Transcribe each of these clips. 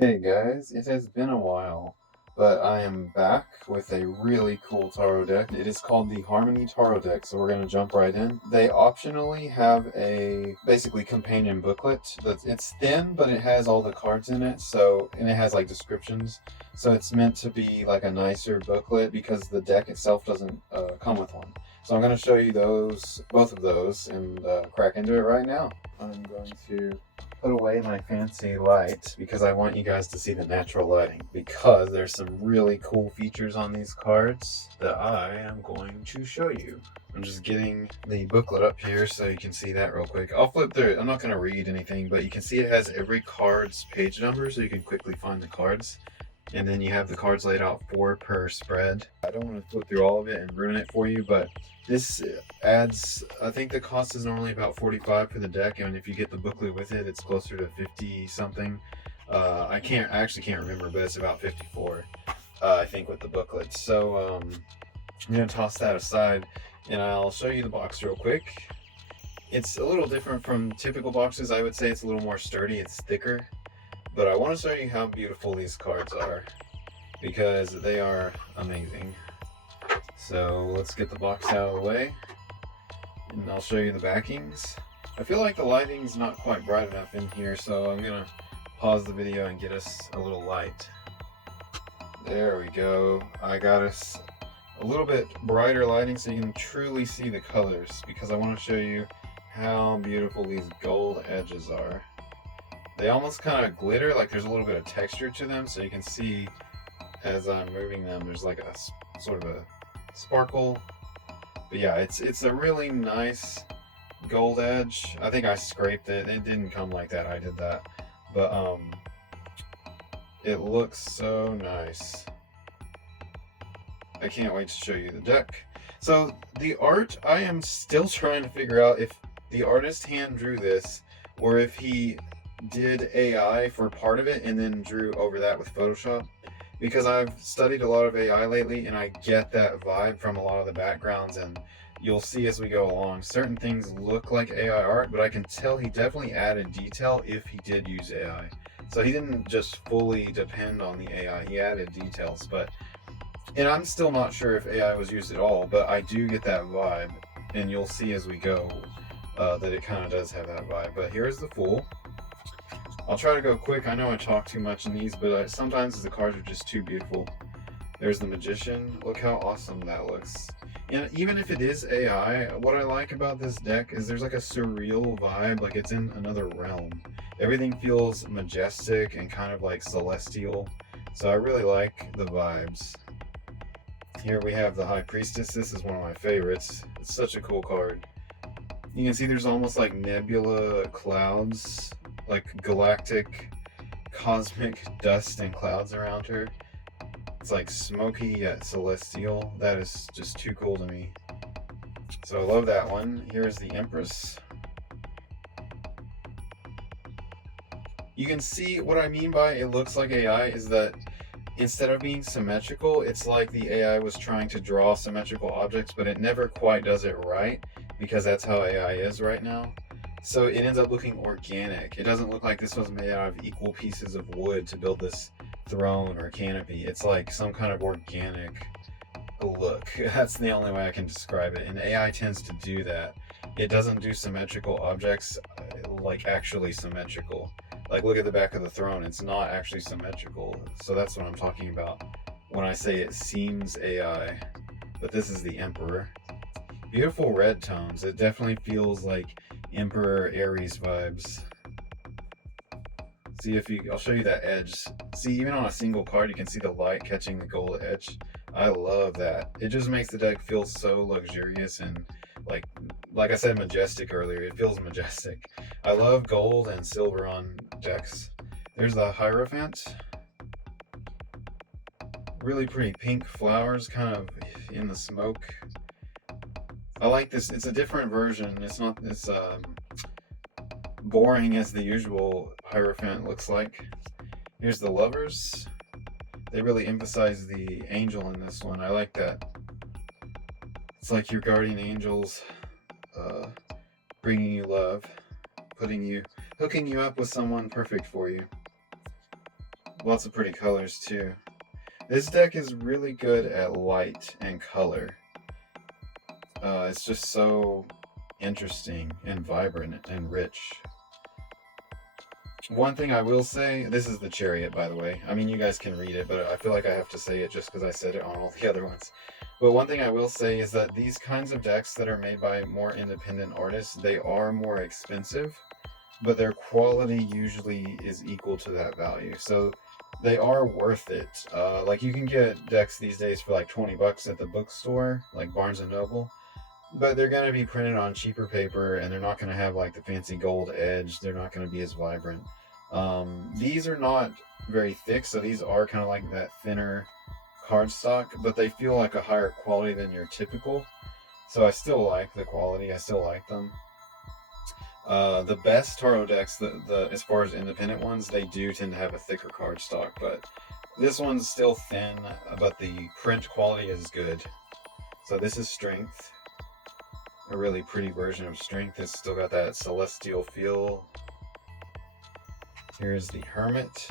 Hey guys, it has been a while, but I am back with a really cool tarot deck. It is called the Harmony Tarot deck, so we're going to jump right in. They optionally have a basically companion booklet. It's thin, but it has all the cards in it, and it has like descriptions. So it's meant to be like a nicer booklet because the deck itself doesn't come with one. So I'm going to show you both of those, and crack into it right now. I'm going to put away my fancy light because I want you guys to see the natural lighting, because there's some really cool features on these cards that I am going to show you. I'm just getting the booklet up here so you can see that real quick. I'll flip through it. I'm not going to read anything, but you can see it has every card's page number so you can quickly find the cards. And then you have the cards laid out 4 per spread. I don't want to flip through all of it and ruin it for you, but this adds, I think the cost is normally about 45 for the deck, and if you get the booklet with it, it's closer to 50 something. I actually can't remember, but it's about 54, I think, with the booklet. So I'm gonna toss that aside, and I'll show you the box real quick. It's a little different from typical boxes. I would say it's a little more sturdy. It's thicker, but I want to show you how beautiful these cards are because they are amazing. So let's get the box out of the way and I'll show you the backings. I feel like the lighting's not quite bright enough in here, so I'm gonna pause the video and get us a little light. There we go. I got us a little bit brighter lighting so you can truly see the colors, because I want to show you how beautiful these gold edges are. They almost kind of glitter, like there's a little bit of texture to them, so you can see as I'm moving them there's like a sort of a sparkle. But yeah, it's a really nice gold edge. I think I scraped it. It didn't come like that. I did that. But it looks so nice. I can't wait to show you the deck. So the art, I am still trying to figure out if the artist hand drew this or if he did AI for part of it and then drew over that with Photoshop, because I've studied a lot of AI lately and I get that vibe from a lot of the backgrounds, and you'll see as we go along, certain things look like AI art, but I can tell he definitely added detail if he did use AI. So he didn't just fully depend on the AI, he added details. And I'm still not sure if AI was used at all, but I do get that vibe, and you'll see as we go that it kind of does have that vibe. But here's the Fool. I'll try to go quick. I know I talk too much in these, but sometimes the cards are just too beautiful. There's the Magician. Look how awesome that looks. And even if it is AI, what I like about this deck is there's like a surreal vibe, like it's in another realm. Everything feels majestic and kind of like celestial. So I really like the vibes. Here we have the High Priestess. This is one of my favorites. It's such a cool card. You can see there's almost like nebula clouds, like galactic cosmic dust and clouds around her. It's like smoky yet celestial. That is just too cool to me. So I love that one. Here's the Empress. You can see what I mean by it looks like AI is that instead of being symmetrical, it's like the AI was trying to draw symmetrical objects, but it never quite does it right, because that's how AI is right now. So it ends up looking organic. It doesn't look like this was made out of equal pieces of wood to build this throne or canopy. It's like some kind of organic look. That's the only way I can describe it. And AI tends to do that. It doesn't do symmetrical objects like actually symmetrical. Like look at the back of the throne. It's not actually symmetrical. So that's what I'm talking about when I say it seems AI. But this is the Emperor. Beautiful red tones. It definitely feels like Emperor Aries vibes. See if you, I'll show you that edge. See, even on a single card, you can see the light catching the gold edge. I love that. It just makes the deck feel so luxurious and like I said, majestic earlier. It feels majestic. I love gold and silver on decks. There's the Hierophant. Really pretty pink flowers kind of in the smoke. I like this. It's a different version. It's not this boring as the usual Hierophant looks like. Here's the Lovers. They really emphasize the angel in this one. I like that. It's like your guardian angels bringing you love, hooking you up with someone perfect for you. Lots of pretty colors too. This deck is really good at light and color. It's just so interesting and vibrant and rich. One thing I will say, this is the Chariot, by the way. I mean, you guys can read it, but I feel like I have to say it just because I said it on all the other ones. But one thing I will say is that these kinds of decks that are made by more independent artists, they are more expensive, but their quality usually is equal to that value. So they are worth it. Like you can get decks these days for like $20 at the bookstore, like Barnes and Noble. But they're going to be printed on cheaper paper, and they're not going to have like the fancy gold edge. They're not going to be as vibrant. These are not very thick, so these are kind of like that thinner cardstock, but they feel like a higher quality than your typical. So I still like the quality. I still like them. The best Taro decks, the as far as independent ones, they do tend to have a thicker cardstock, but this one's still thin, but the print quality is good. So this is Strength. A really pretty version of Strength. It's still got that celestial feel. Here's the Hermit.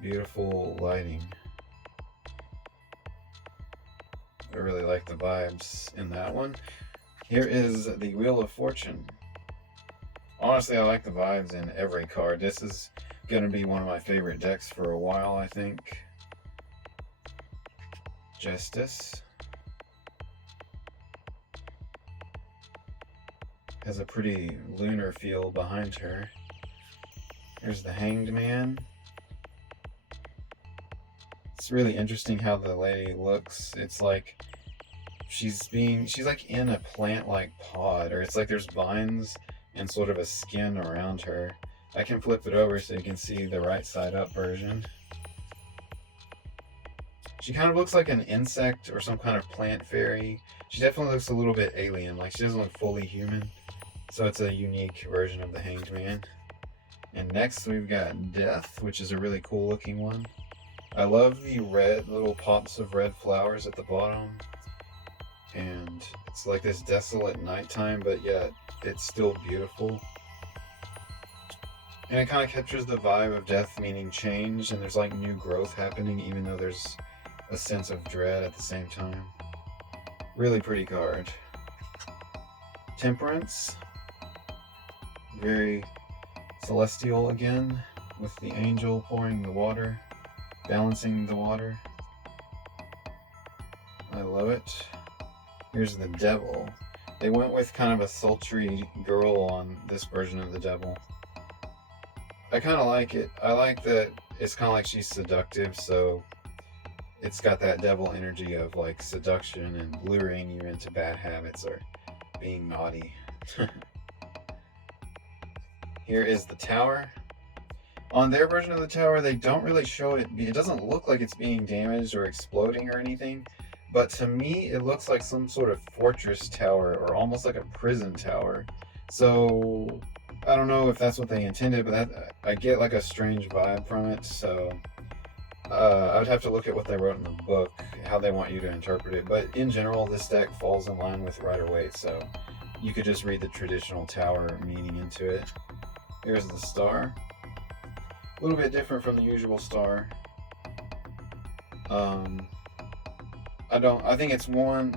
Beautiful lighting. I really like the vibes in that one. Here is the Wheel of Fortune. Honestly, I like the vibes in every card. This is going to be one of my favorite decks for a while, I think. Justice. Has a pretty lunar feel behind her. Here's the Hanged Man. It's really interesting how the lady looks. It's like she's like in a plant-like pod, or it's like there's vines and sort of a skin around her. I can flip it over so you can see the right side up version. She kind of looks like an insect or some kind of plant fairy. She definitely looks a little bit alien, like she doesn't look fully human. So it's a unique version of the Hanged Man. And next we've got Death, which is a really cool looking one. I love the red, little pops of red flowers at the bottom. And it's like this desolate nighttime, but yet it's still beautiful. And it kind of captures the vibe of death, meaning change, and there's like new growth happening, even though there's a sense of dread at the same time. Really pretty card. Temperance. Very celestial again, with the angel pouring the water, balancing the water. I love it. Here's the Devil. They went with kind of a sultry girl on this version of the Devil. I kind of like it. I like that it's kind of like she's seductive, so it's got that devil energy of like seduction and luring you into bad habits or being naughty. Here is the Tower. On their version of the Tower, they don't really show it. It doesn't look like it's being damaged or exploding or anything. But to me, it looks like some sort of fortress tower or almost like a prison tower. So I don't know if that's what they intended, but I get like a strange vibe from it. So I would have to look at what they wrote in the book, how they want you to interpret it. But in general, this deck falls in line with Rider-Waite, so you could just read the traditional tower meaning into it. Here's the Star. A little bit different from the usual Star. I think it's one,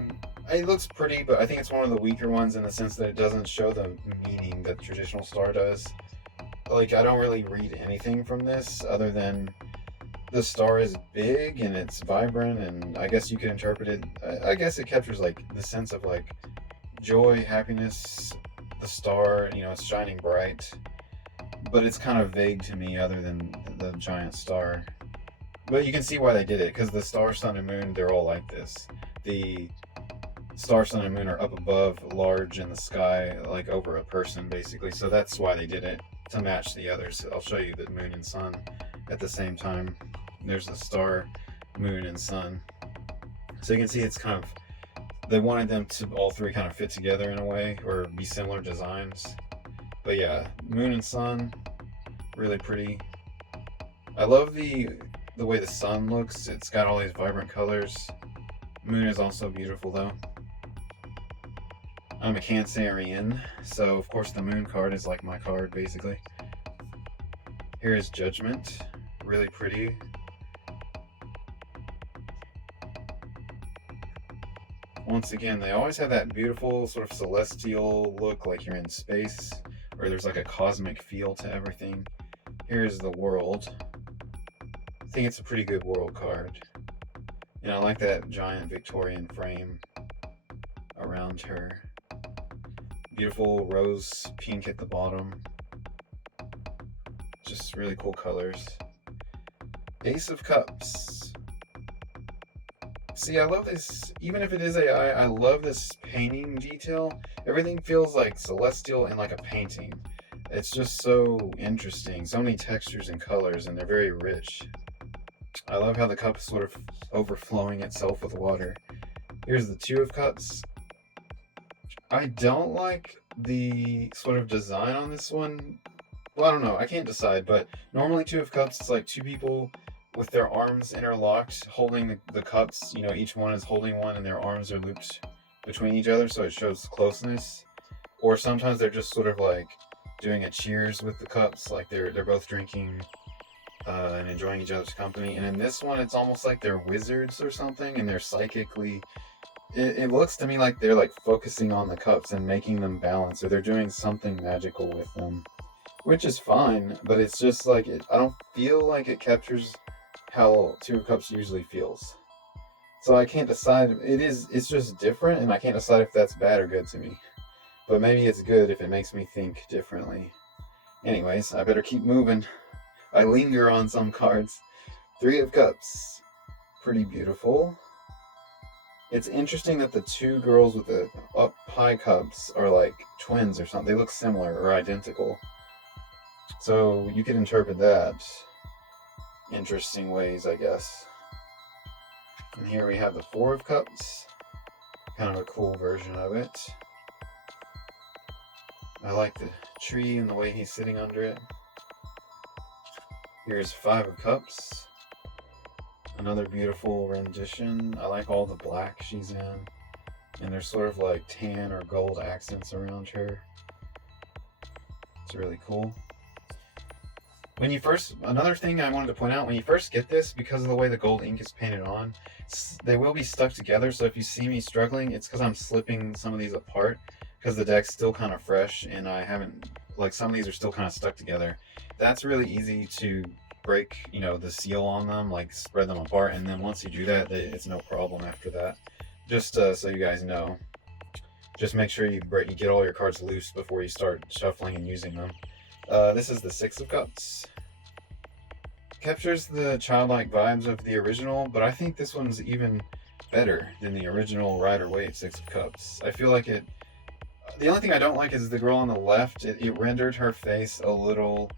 it looks pretty, but I think it's one of the weaker ones in the sense that it doesn't show the meaning that the traditional Star does. Like, I don't really read anything from this other than the star is big and it's vibrant, and I guess you could interpret it, I guess it captures like the sense of like joy, happiness, the star, you know, it's shining bright, but it's kind of vague to me other than the giant star. But you can see why they did it, because the star, sun, and moon, they're all like this. The star, sun, and moon are up above, large in the sky, like over a person, basically. So that's why they did it, to match the others. I'll show you the moon and sun at the same time. There's the star, moon, and sun. So you can see it's kind of, they wanted them to all three kind of fit together in a way, or be similar designs. But yeah, moon and sun, really pretty. I love the way the sun looks. It's got all these vibrant colors. Moon is also beautiful though. I'm a Cancerian, so of course the moon card is like my card basically. Here is Judgment, really pretty. Once again, they always have that beautiful sort of celestial look, like you're in space, or there's like a cosmic feel to everything. Here's the world. I think it's a pretty good world card. And I like that giant Victorian frame around her. Beautiful rose pink at the bottom. Just really cool colors. Ace of Cups. See, I love this, even if it is AI, I love this painting detail. Everything feels like celestial and like a painting. It's just so interesting. So many textures and colors, and they're very rich. I love how the cup is sort of overflowing itself with water. Here's the Two of Cups. I don't like the sort of design on this one. Well, I don't know. I can't decide, but normally Two of Cups, it's like two people with their arms interlocked, holding the cups. You know, each one is holding one and their arms are looped between each other, so it shows closeness. Or sometimes they're just sort of like doing a cheers with the cups, like they're both drinking and enjoying each other's company. And in this one, it's almost like they're wizards or something, and they're psychically... It looks to me like they're like focusing on the cups and making them balance, or they're doing something magical with them, which is fine, but it's just like, I don't feel like it captures how Two of Cups usually feels. So I can't decide. It's just different, and I can't decide if that's bad or good to me. But maybe it's good if it makes me think differently. Anyways, I better keep moving. I linger on some cards. Three of Cups. Pretty beautiful. It's interesting that the two girls with the up high cups are like twins or something. They look similar or identical. So you could interpret that interesting ways, I guess. And here we have the Four of Cups. Kind of a cool version of it. I like the tree and the way he's sitting under it. Here's Five of Cups. Another beautiful rendition. I like all the black she's in. And there's sort of like tan or gold accents around her. It's really cool. Another thing I wanted to point out, when you first get this, because of the way the gold ink is painted on, they will be stuck together. So if you see me struggling, it's because I'm slipping some of these apart, because the deck's still kind of fresh and I haven't, like, some of these are still kind of stuck together. That's really easy to break, you know, the seal on them, like spread them apart, and then once you do that, it's no problem after that. Just so you guys know, just make sure you get all your cards loose before you start shuffling and using them. This is the Six of Cups. Captures the childlike vibes of the original, but I think this one's even better than the original Rider-Waite Six of Cups. I feel like the only thing I don't like is the girl on the left. It rendered her face a little...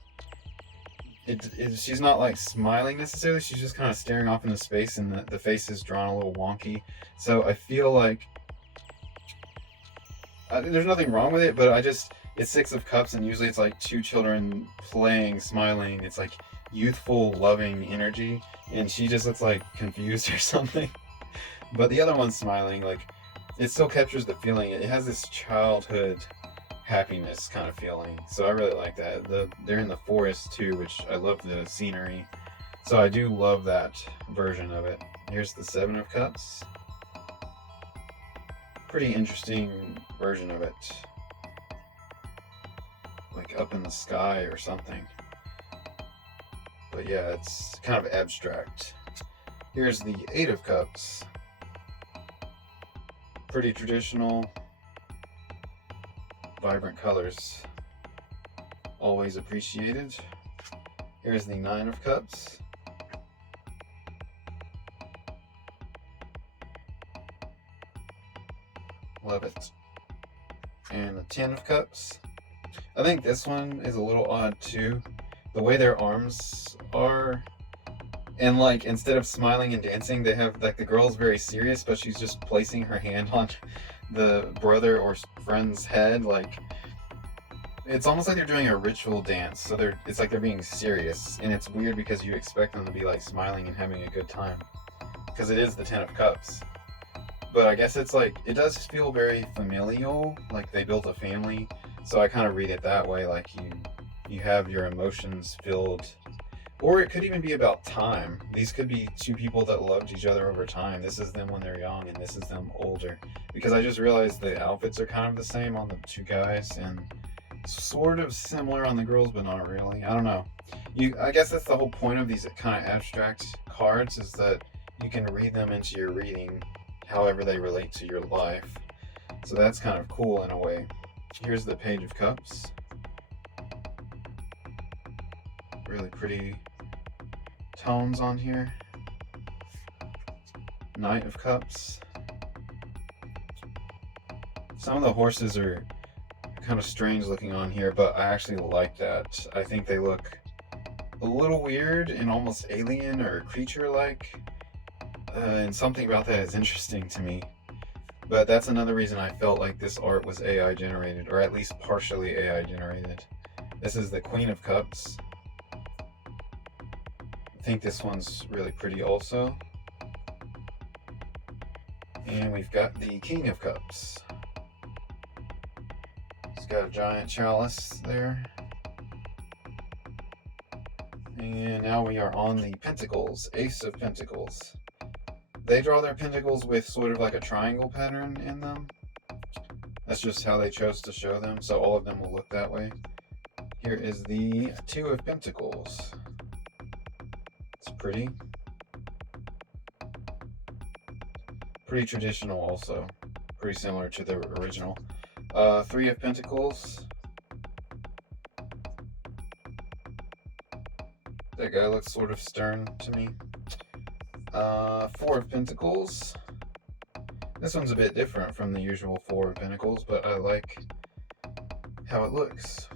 she's not like smiling necessarily, she's just kind of staring off into space, and the face is drawn a little wonky. So I feel like there's nothing wrong with it, but it's Six of Cups, and usually it's like two children playing, smiling. It's like youthful, loving energy, and she just looks like confused or something. But the other one's smiling, like it still captures the feeling. It has this childhood happiness kind of feeling, so I really like that. They're in the forest too, which I love the scenery, so I do love that version of it. Here's the Seven of Cups. Pretty interesting version of it, like up in the sky or something, but yeah, it's kind of abstract. Here's the Eight of Cups. Pretty traditional, vibrant colors, always appreciated. Here's the Nine of Cups. Love it. And the Ten of Cups. I think this one is a little odd too. The way their arms are, and like instead of smiling and dancing, they have like the girl's very serious, but she's just placing her hand on the brother or friend's head. Like it's almost like they're doing a ritual dance. So it's like they're being serious, and it's weird because you expect them to be like smiling and having a good time, because it is the Ten of Cups. But I guess it's like, it does feel very familial, like they built a family. So I kind of read it that way, like you have your emotions filled Or it could even be about time. These could be two people that loved each other over time. This is them when they're young, and this is them older. Because I just realized the outfits are kind of the same on the two guys, and sort of similar on the girls, but not really. I don't know. I guess that's the whole point of these kind of abstract cards, is that you can read them into your reading however they relate to your life. So that's kind of cool in a way. Here's the Page of Cups. Really pretty tones on here. Knight of Cups. Some of the horses are kind of strange looking on here, but I actually like that. I think they look a little weird and almost alien or creature-like, and something about that is interesting to me. But that's another reason I felt like this art was AI generated, or at least partially AI generated. This is the Queen of Cups. I think this one's really pretty also. And we've got the King of Cups. He's got a giant chalice there. And now we are on the Pentacles, Ace of Pentacles. They draw their pentacles with sort of like a triangle pattern in them. That's just how they chose to show them, so all of them will look that way. Here is the Two of Pentacles. It's pretty. Pretty traditional also. Pretty similar to the original. Three of Pentacles. That guy looks sort of stern to me. Four of Pentacles. This one's a bit different from the usual Four of Pentacles, but I like how it looks.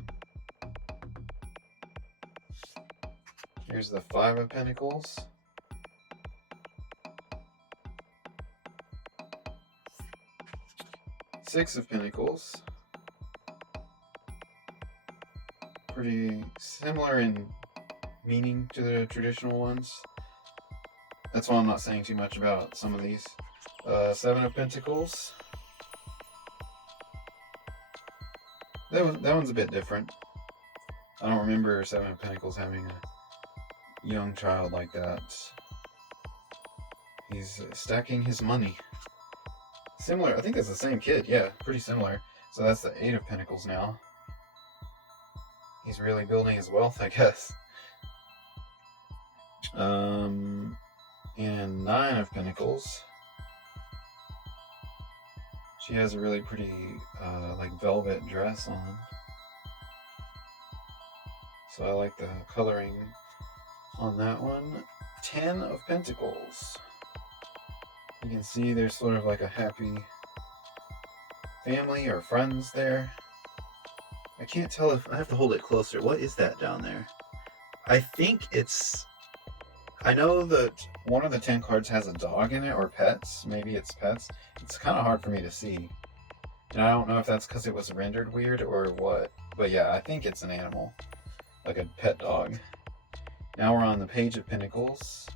Here's the Five of Pentacles. Six of Pentacles. Pretty similar in meaning to the traditional ones. That's why I'm not saying too much about some of these. Seven of Pentacles. That one's a bit different. I don't remember Seven of Pentacles having a young child like that. He's stacking his money. Similar, I think it's the same kid, yeah, pretty similar. So that's the Eight of Pentacles now. He's really building his wealth, I guess. And Nine of Pentacles. She has a really pretty, like velvet dress on. So I like the coloring on that one. 10 of Pentacles. You can see there's sort of like a happy family or friends there. I can't tell if I have to hold it closer. What is that down there? I think it's... I know that one of the 10 cards has a dog in it, or pets. Maybe it's pets. It's kind of hard for me to see. And I don't know if that's because it was rendered weird or what. But yeah, I think it's an animal. Like a pet dog. Now we're on the Page of Pentacles.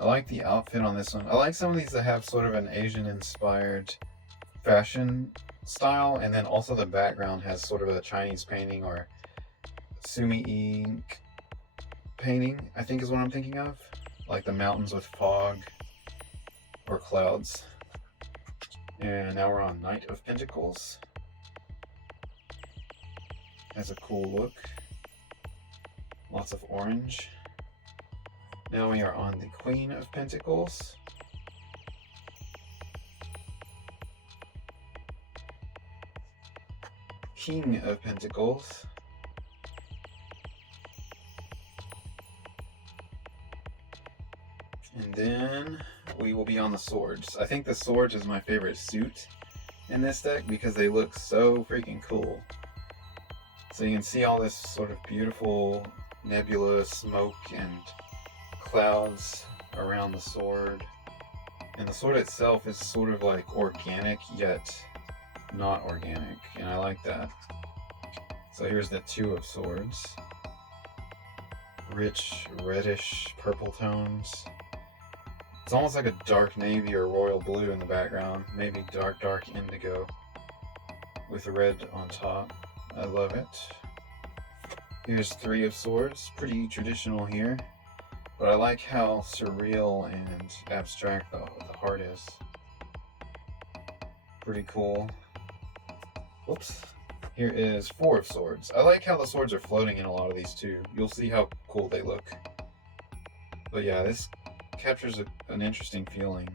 I like the outfit on this one. I like some of these that have sort of an Asian-inspired fashion style. And then also the background has sort of a Chinese painting or Sumi ink painting, I think is what I'm thinking of. Like the mountains with fog or clouds. And now we're on Knight of Pentacles. Has a cool look. Lots of orange. Now we are on the Queen of Pentacles. King of Pentacles. And then we will be on the Swords. I think the Swords is my favorite suit in this deck because they look so freaking cool. So you can see all this sort of beautiful nebula, smoke, and clouds around the sword. And the sword itself is sort of like organic, yet not organic. And I like that. So here's the Two of Swords. Rich, reddish, purple tones. It's almost like a dark navy or royal blue in the background. Maybe dark indigo with red on top. I love it. Here's Three of Swords, pretty traditional here, but I like how surreal and abstract the heart is. Pretty cool. Whoops. Here is Four of Swords. I like how the swords are floating in a lot of these too. You'll see how cool they look. But yeah, this captures an interesting feeling.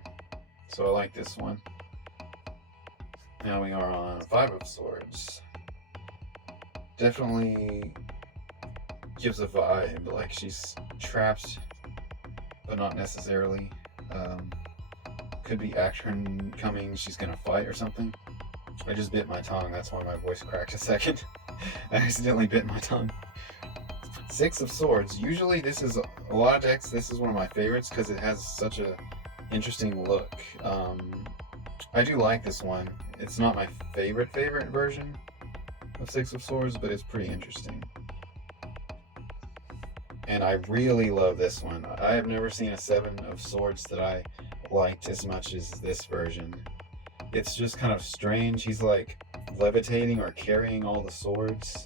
So I like this one. Now we are on Five of Swords. Definitely gives a vibe like she's trapped, but not necessarily. Could be action coming, she's gonna fight or something. I just bit my tongue, that's why my voice cracked a second. I accidentally bit my tongue. Six of Swords. Usually this is a lot of decks, this is one of my favorites because it has such a interesting look. I do like this one. It's not my favorite version of Six of Swords, but it's pretty interesting. And I really love this one. I have never seen a Seven of Swords that I liked as much as this version. It's just kind of strange. He's like levitating or carrying all the swords,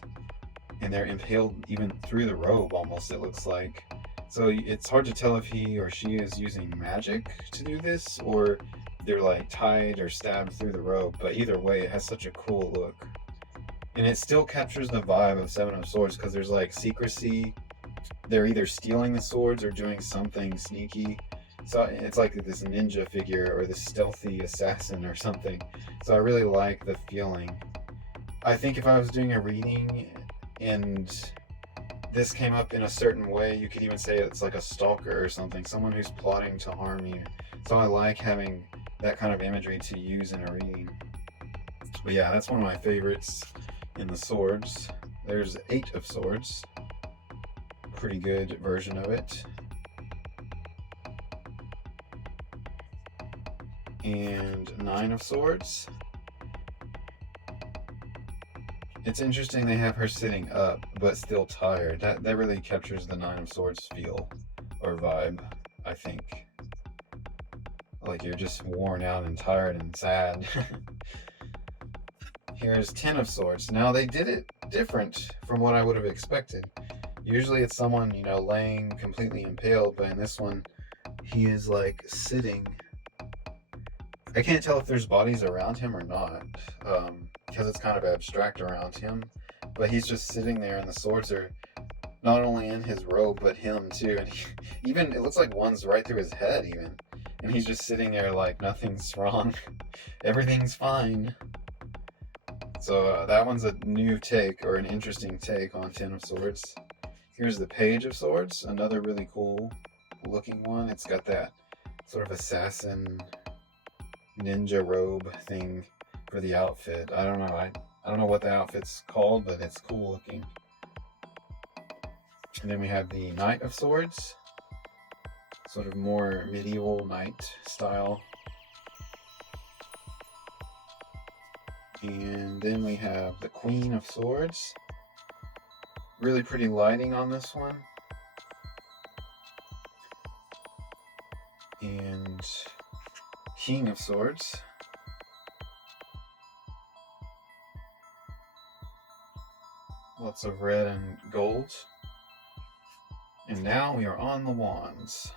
and they're impaled even through the robe almost, it looks like. So it's hard to tell if he or she is using magic to do this, or they're like tied or stabbed through the robe. But either way, it has such a cool look. And it still captures the vibe of Seven of Swords because there's like secrecy. They're either stealing the swords or doing something sneaky. So it's like this ninja figure or this stealthy assassin or something. So I really like the feeling. I think if I was doing a reading and this came up in a certain way, you could even say it's like a stalker or something, someone who's plotting to harm you. So I like having that kind of imagery to use in a reading. But yeah, that's one of my favorites in the swords. There's Eight of Swords. Pretty good version of it. And Nine of Swords. It's interesting they have her sitting up but still tired. That really captures the Nine of Swords feel or vibe, I think. Like you're just worn out and tired and sad. Here's Ten of Swords. Now they did it different from what I would have expected. Usually it's someone, laying completely impaled, but in this one, he is like sitting. I can't tell if there's bodies around him or not, because it's kind of abstract around him, but he's just sitting there and the swords are not only in his robe, but him too, and even, it looks like one's right through his head even, and he's just sitting there like nothing's wrong, everything's fine. So that one's a new take, or an interesting take on Ten of Swords. Here's the Page of Swords, another really cool looking one. It's got that sort of assassin ninja robe thing for the outfit. I don't know. I don't know what the outfit's called, but it's cool looking. And then we have the Knight of Swords, sort of more medieval knight style. And then we have the Queen of Swords. Really pretty lighting on this one. And King of Swords. Lots of red and gold. And now we are on the wands.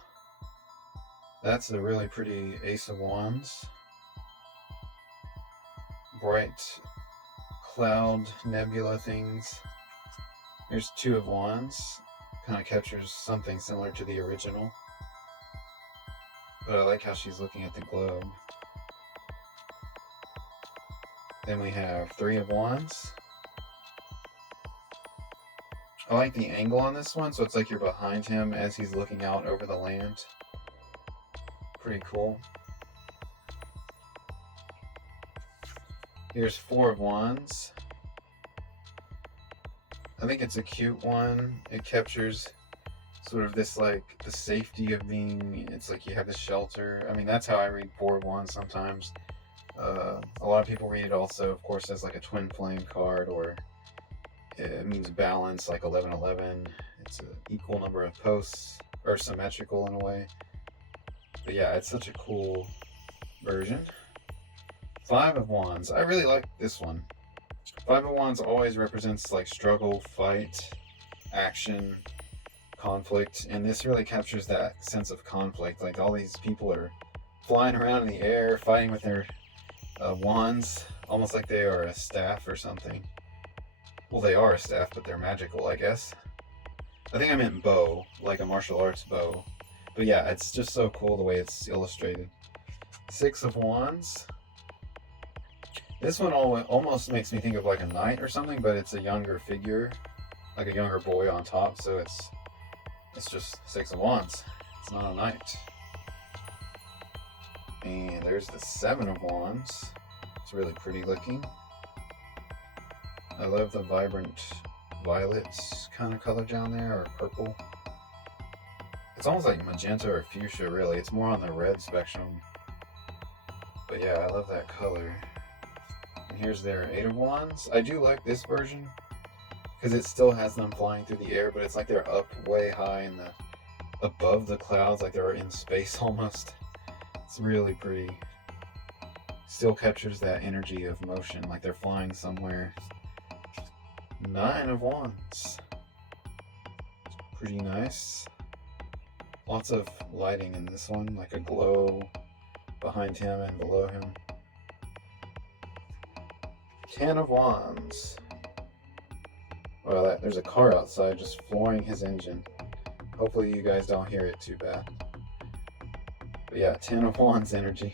That's a really pretty Ace of Wands. Bright cloud nebula things. Here's Two of Wands. Kind of captures something similar to the original. But I like how she's looking at the globe. Then we have Three of Wands. I like the angle on this one, so it's like you're behind him as he's looking out over the land. Pretty cool. Here's Four of Wands. I think it's a cute one. It captures sort of this, like, the safety of being, it's like you have the shelter. I mean, that's how I read Four of Wands sometimes. A lot of people read it also, of course, as like a twin flame card, or it means balance, like 11-11. It's an equal number of posts, or symmetrical in a way. But yeah, it's such a cool version. Five of Wands. I really like this one. Five of Wands always represents like struggle, fight. action, conflict, and this really captures that sense of conflict. Like all these people are flying around in the air, fighting with their wands, almost like they are a staff or something. Well, they are a staff, but they're magical, I guess. I think I meant bow, like a martial arts bow. But yeah, it's just so cool the way it's illustrated. Six of Wands. This one almost makes me think of like a knight or something, but it's a younger figure, like a younger boy on top, so it's just Six of Wands. It's not a knight. And there's the Seven of Wands. It's really pretty looking. I love the vibrant violets kind of color down there, or purple. It's almost like magenta or fuchsia, really. It's more on the red spectrum. But yeah, I love that color. And here's their Eight of Wands. I do like this version because it still has them flying through the air, but it's like they're up way high in above the clouds, like they're in space almost. It's really pretty. Still captures that energy of motion, like they're flying somewhere. Nine of Wands. Pretty nice. Lots of lighting in this one, like a glow behind him and below him. Ten of Wands. Well, there's a car outside just flooring his engine. Hopefully you guys don't hear it too bad. But yeah, Ten of Wands energy.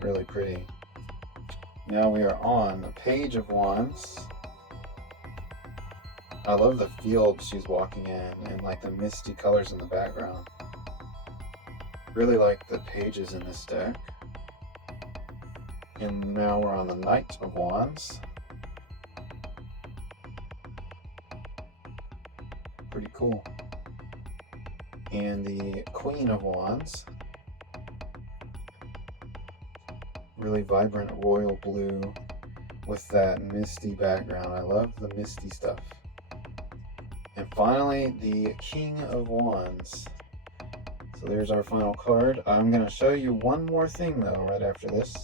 Really pretty. Now we are on the Page of Wands. I love the field she's walking in and like the misty colors in the background. Really like the pages in this deck. And now we're on the Knight of Wands. Pretty cool. And the Queen of Wands. Really vibrant royal blue with that misty background. I love the misty stuff. And finally, the King of Wands. So there's our final card. I'm going to show you one more thing though right after this.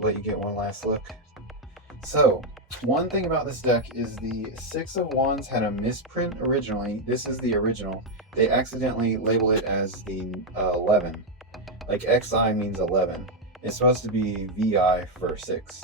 Let you get one last look. So, one thing about this deck is the Six of Wands had a misprint originally. This is the original. They accidentally label it as the 11. Like XI means 11. It's supposed to be VI for 6.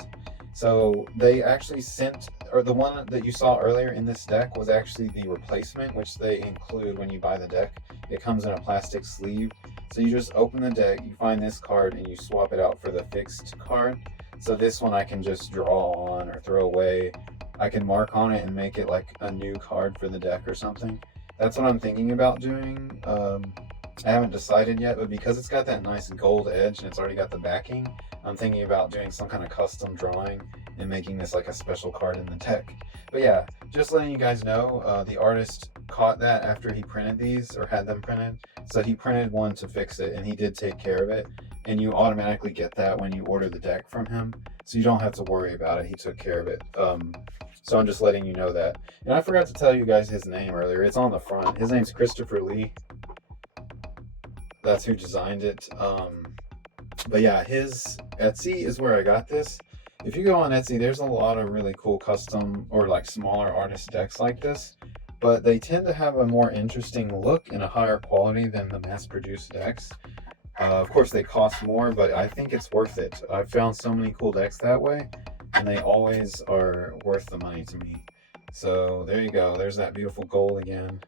So they actually sent, or the one that you saw earlier in this deck was actually the replacement, which they include when you buy the deck. It comes in a plastic sleeve. So you just open the deck, you find this card, and you swap it out for the fixed card. So this one I can just draw on or throw away. I can mark on it and make it like a new card for the deck or something. That's what I'm thinking about doing. I haven't decided yet, but because it's got that nice gold edge and it's already got the backing, I'm thinking about doing some kind of custom drawing and making this like a special card in the deck. But yeah, just letting you guys know, the artist caught that after he printed these, or had them printed. So he printed one to fix it, and he did take care of it. And you automatically get that when you order the deck from him. So you don't have to worry about it. He took care of it. So I'm just letting you know that. And I forgot to tell you guys his name earlier. It's on the front. His name's Christopher Lee. That's who designed it. But yeah, his Etsy is where I got this. If you go on Etsy, there's a lot of really cool custom or like smaller artist decks like this, but they tend to have a more interesting look and a higher quality than the mass-produced decks. Of course, they cost more, but I think it's worth it. I've found so many cool decks that way, and they always are worth the money to me. So there you go. There's that beautiful gold again.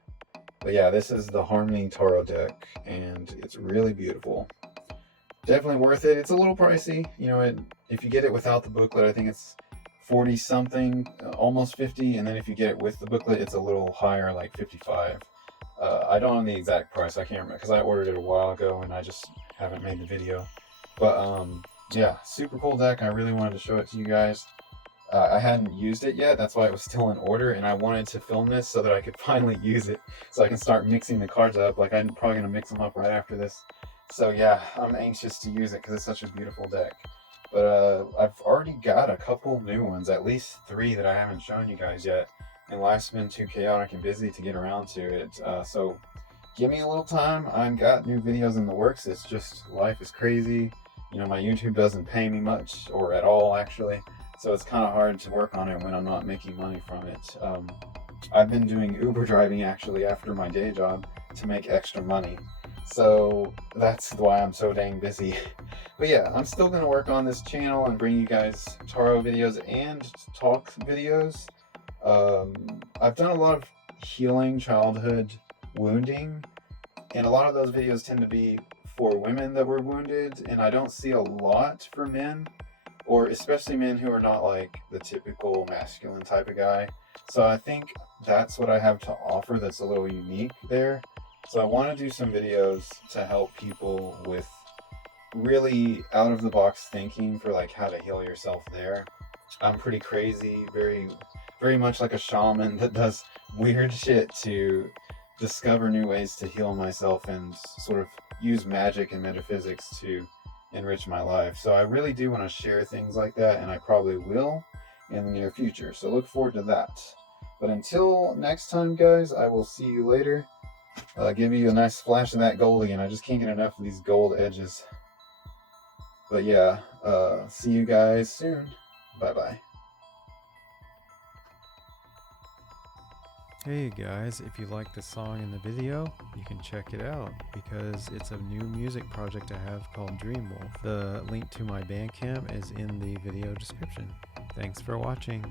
But yeah, this is the Harmony Tarot deck, and it's really beautiful. Definitely worth it. It's a little pricey. You know, if you get it without the booklet, I think it's 40 something, almost 50. And then if you get it with the booklet, it's a little higher, like 55. I don't know the exact price. I can't remember because I ordered it a while ago and I just haven't made the video. But yeah, super cool deck. I really wanted to show it to you guys. I hadn't used it yet. That's why it was still in order, and I wanted to film this so that I could finally use it, so I can start mixing the cards up. Like, I'm probably going to mix them up right after this. So yeah, I'm anxious to use it because it's such a beautiful deck. But I've already got a couple new ones, at least 3 that I haven't shown you guys yet. And life's been too chaotic and busy to get around to it. So give me a little time. I've got new videos in the works. It's just life is crazy. You know, my YouTube doesn't pay me much, or at all actually. so it's kind of hard to work on it when I'm not making money from it. I've been doing Uber driving actually after my day job to make extra money. So that's why I'm so dang busy. But yeah, I'm still going to work on this channel and bring you guys tarot videos and talk videos. I've done a lot of healing childhood wounding, and a lot of those videos tend to be for women that were wounded, and I don't see a lot for men, or especially men who are not like the typical masculine type of guy. So I think that's what I have to offer that's a little unique there. So I want to do some videos to help people with really out of the box thinking for like how to heal yourself there. I'm pretty crazy, very much like a shaman that does weird shit to discover new ways to heal myself and sort of use magic and metaphysics to enrich my life. So I really do want to share things like that, and I probably will in the near future. So look forward to that. But until next time, guys, I will see you later. Give you a nice flash of that gold again. I just can't get enough of these gold edges. But yeah, see you guys soon. Bye-bye. Hey guys, if you like the song in the video, you can check it out because it's a new music project I have called Dream Wolf. The link to my Bandcamp is in the video description. Thanks for watching.